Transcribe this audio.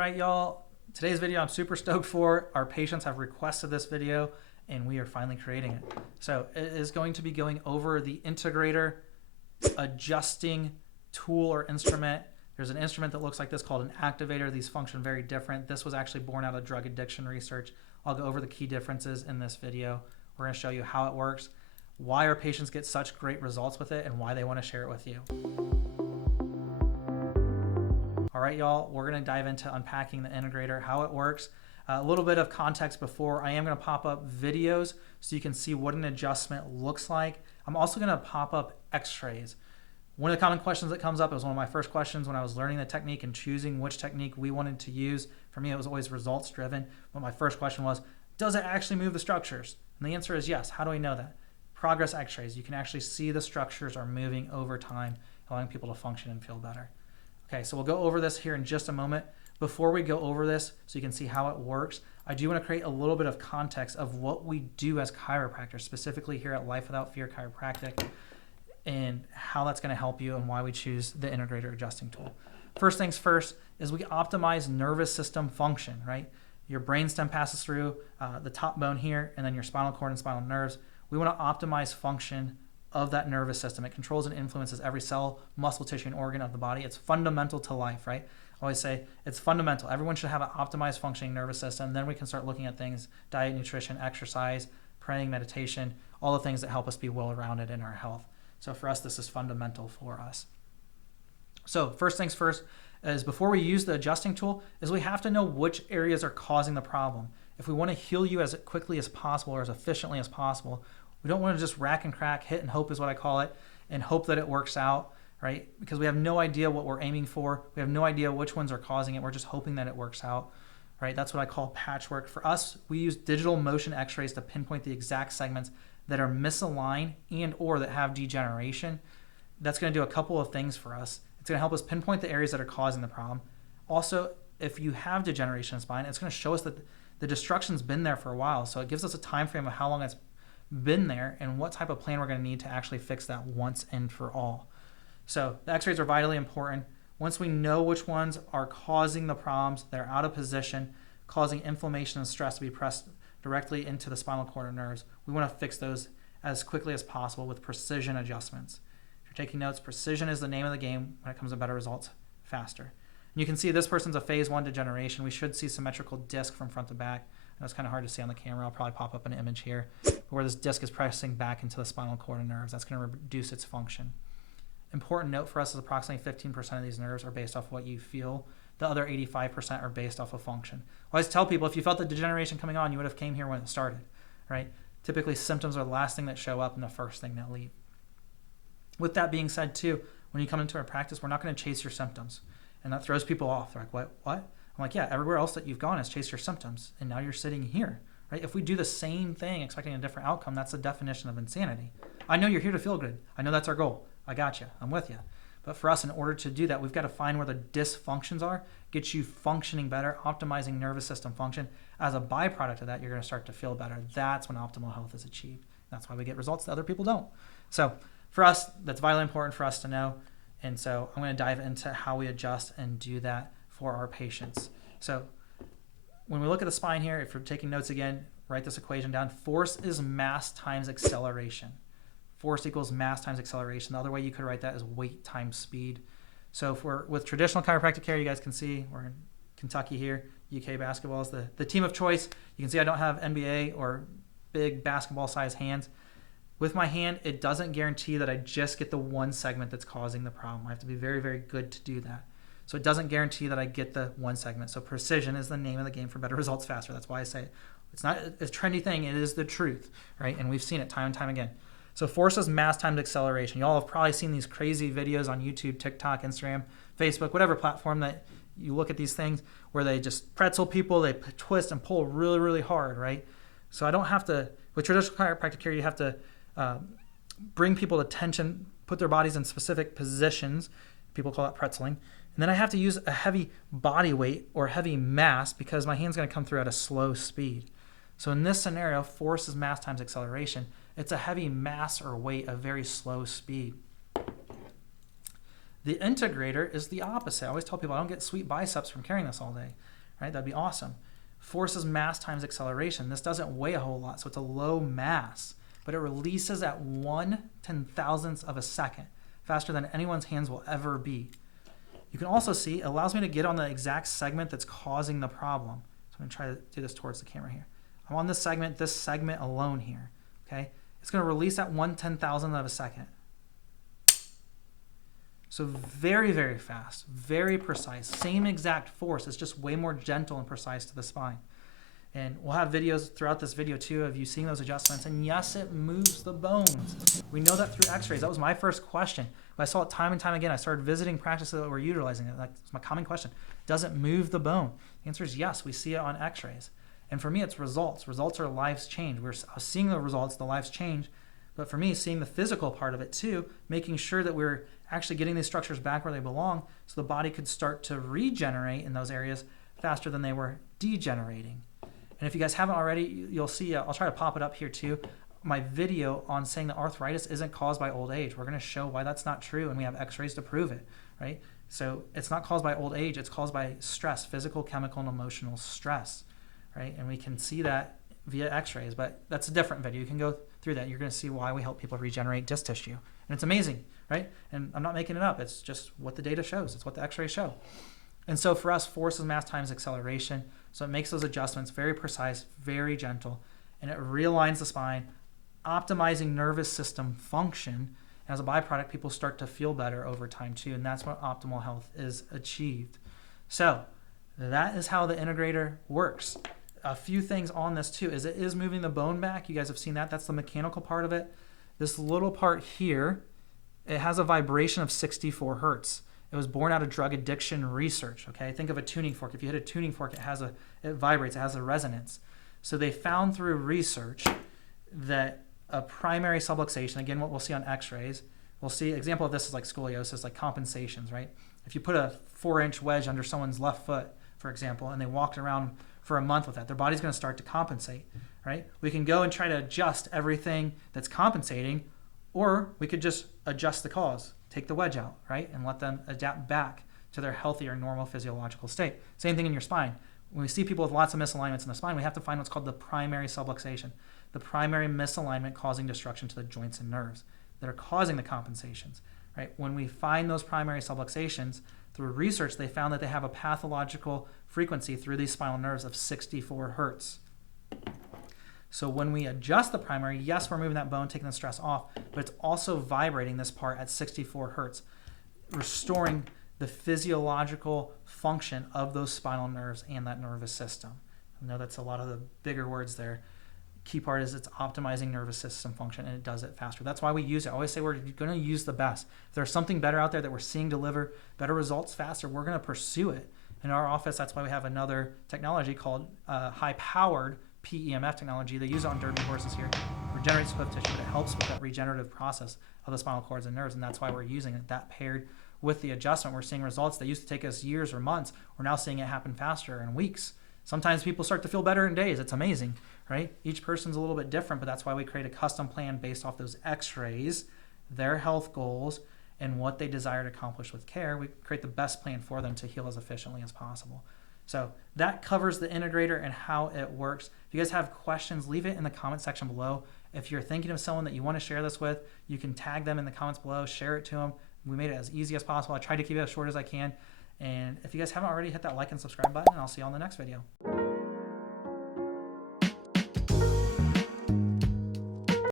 right, y'all. Today's video I'm super stoked for. Our patients have requested this video and we are finally creating it. So it is going to be going over the Integrator adjusting tool or instrument. There's an instrument that looks like this called an activator. These function very different. This was actually born out of drug addiction research. I'll go over the key differences in this video. We're going to show you how it works, why our patients get such great results with it, and why they want to share it with you. All right, y'all, we're going to dive into unpacking the Integrator, how it works. A little bit of context before. I am going to pop up videos so you can see what an adjustment looks like. I'm also going to pop up x-rays. One of the common questions that comes up, it was one of my first questions when I was learning the technique and choosing which technique we wanted to use. For me, it was always results driven. But my first question was, does it actually move the structures? And the answer is yes. How do we know that? Progress x-rays. You can actually see the structures are moving over time, allowing people to function and feel better. Okay, so we'll go over this here in just a moment. Before we go over this, so you can see how it works, I do want to create a little bit of context of what we do as chiropractors, specifically here at Life Without Fear Chiropractic, and how that's going to help you and why we choose the Integrator adjusting tool. First things first is we optimize nervous system function, right? Your brainstem passes through the top bone here, and then your spinal cord and spinal nerves. We want to optimize function of that nervous system. It controls and influences every cell, muscle, tissue, and organ of the body. It's fundamental to life, right? I always say it's fundamental. Everyone should have an optimized functioning nervous system. Then we can start looking at things, diet, nutrition, exercise, praying, meditation, all the things that help us be well-rounded in our health. So for us, this is fundamental for us. So first things first is before we use the adjusting tool is we have to know which areas are causing the problem. If we want to heal you as quickly as possible or as efficiently as possible, we don't want to just rack and crack, hit and hope is what I call it, and hope that it works out, right? Because we have no idea what we're aiming for. We have no idea which ones are causing it. We're just hoping that it works out, right? That's what I call patchwork. For us, we use digital motion x-rays to pinpoint the exact segments that are misaligned and or that have degeneration. That's going to do a couple of things for us. It's going to help us pinpoint the areas that are causing the problem. Also, if you have degeneration in spine, it's going to show us that the destruction's been there for a while. So it gives us a time frame of how long it's been there and what type of plan we're going to need to actually fix that once and for all. So the x-rays are vitally important. Once we know which ones are causing the problems, they're out of position, causing inflammation and stress to be pressed directly into the spinal cord and nerves, we want to fix those as quickly as possible with precision adjustments. If you're taking notes, precision is the name of the game when it comes to better results faster. And you can see this person's a phase 1 degeneration. We should see symmetrical disc from front to back. I know it's kind of hard to see on the camera. I'll probably pop up an image here where this disc is pressing back into the spinal cord and nerves. That's going to reduce its function. Important note for us is approximately 15% of these nerves are based off what you feel. The other 85% are based off of function. I always tell people, if you felt the degeneration coming on, you would have came here when it started, right? Typically, symptoms are the last thing that show up and the first thing that leave. With that being said, too, when you come into our practice, we're not going to chase your symptoms. And that throws people off. They're like, what? I'm like, yeah, everywhere else that you've gone is chase your symptoms. And now you're sitting here, right? If we do the same thing expecting a different outcome, that's the definition of insanity. I know you're here to feel good. I know that's our goal. I got you. I'm with you. But for us, in order to do that, we've got to find where the dysfunctions are, get you functioning better, optimizing nervous system function. As a byproduct of that, you're going to start to feel better. That's when optimal health is achieved. That's why we get results that other people don't. So for us, that's vitally important for us to know. And so I'm going to dive into how we adjust and do that for our patients. So when we look at the spine here, if you're taking notes again, write this equation down. Force is mass times acceleration. Force equals mass times acceleration. The other way you could write that is weight times speed. So if we're with traditional chiropractic care, you guys can see we're in Kentucky here. UK basketball is the team of choice. You can see I don't have NBA or big basketball size hands. With my hand, it doesn't guarantee that I just get the one segment that's causing the problem. I have to be very, very good to do that. So it doesn't guarantee that I get the one segment. So precision is the name of the game for better results faster. That's why I say it. It's not a trendy thing. It is the truth, right? And we've seen it time and time again. So force is mass times acceleration. Y'all have probably seen these crazy videos on YouTube, TikTok, Instagram, Facebook, whatever platform that you look at these things where they just pretzel people, they twist and pull really, really hard, right? So I don't have to, with traditional chiropractic care, you have to bring people to tension, put their bodies in specific positions. People call that pretzeling. And then I have to use a heavy body weight or heavy mass because my hand's going to come through at a slow speed. So in this scenario, force is mass times acceleration. It's a heavy mass or weight, a very slow speed. The Integrator is the opposite. I always tell people I don't get sweet biceps from carrying this all day. right? That'd be awesome. Force is mass times acceleration. This doesn't weigh a whole lot, so it's a low mass, but it releases at 1/10,000th of a second, faster than anyone's hands will ever be. You can also see it allows me to get on the exact segment that's causing the problem. So I'm going to try to do this towards the camera here. I'm on this segment alone here, okay? It's going to release at 1/10,000th of a second. So very, very fast, very precise, same exact force. It's just way more gentle and precise to the spine. And we'll have videos throughout this video too of you seeing those adjustments. And yes, it moves the bones. We know that through x-rays. That was my first question. But I saw it time and time again. I started visiting practices that were utilizing it. That's my common question. Does it move the bone? The answer is yes. We see it on x-rays. And for me, it's results. Results are lives change. We're seeing the results, the lives change. But for me, seeing the physical part of it too, making sure that we're actually getting these structures back where they belong so the body could start to regenerate in those areas faster than they were degenerating. And if you guys haven't already, you'll see, I'll try to pop it up here too, my video on saying that arthritis isn't caused by old age. We're going to show why that's not true, and we have x-rays to prove it, right? So it's not caused by old age, it's caused by stress, physical, chemical, and emotional stress, right? And we can see that via x-rays, but that's a different video. You can go through that. You're going to see why we help people regenerate disc tissue. And it's amazing, right? And I'm not making it up. It's just what the data shows. It's what the x-rays show. And so for us, force is mass times acceleration. So it makes those adjustments very precise, very gentle, and it realigns the spine, optimizing nervous system function. And as a byproduct, people start to feel better over time too, and that's what optimal health is achieved. So that is how the integrator works. A few things on this too is it is moving the bone back. You guys have seen that. That's the mechanical part of it. This little part here, it has a vibration of 64 hertz. It was born out of drug addiction research, okay? Think of a tuning fork. If you hit a tuning fork, it vibrates, it has a resonance. So they found through research that a primary subluxation, again, what we'll see on x-rays, we'll see, example of this is like scoliosis, like compensations, right? If you put a 4-inch wedge under someone's left foot, for example, and they walked around for a month with that, their body's gonna start to compensate, right? We can go and try to adjust everything that's compensating, or we could just adjust the cause, take the wedge out, right? And let them adapt back to their healthier, normal physiological state. Same thing in your spine. When we see people with lots of misalignments in the spine, we have to find what's called the primary subluxation, the primary misalignment causing destruction to the joints and nerves that are causing the compensations, right? When we find those primary subluxations, through research, they found that they have a pathological frequency through these spinal nerves of 64 hertz. So when we adjust the primary, yes, we're moving that bone, taking the stress off, but it's also vibrating this part at 64 hertz, restoring the physiological function of those spinal nerves and that nervous system. I know that's a lot of the bigger words there. Key part is it's optimizing nervous system function, and it does it faster. That's why we use it. I always say we're going to use the best. If there's something better out there that we're seeing deliver better results faster, we're going to pursue it. In our office, that's why we have another technology called high-powered PEMF technology. They use it on derby horses here. It regenerates swift tissue, but it helps with that regenerative process of the spinal cords and nerves, and that's why we're using it. That paired with the adjustment, we're seeing results that used to take us years or months. We're now seeing it happen faster in weeks. Sometimes people start to feel better in days. It's amazing, right? Each person's a little bit different, but that's why we create a custom plan based off those x-rays, their health goals, and what they desire to accomplish with care. We create the best plan for them to heal as efficiently as possible. So that covers the integrator and how it works. If you guys have questions, leave it in the comment section below. If you're thinking of someone that you want to share this with, you can tag them in the comments below, share it to them. We made it as easy as possible. I tried to keep it as short as I can. And if you guys haven't already, hit that like and subscribe button, and I'll see you on the next video.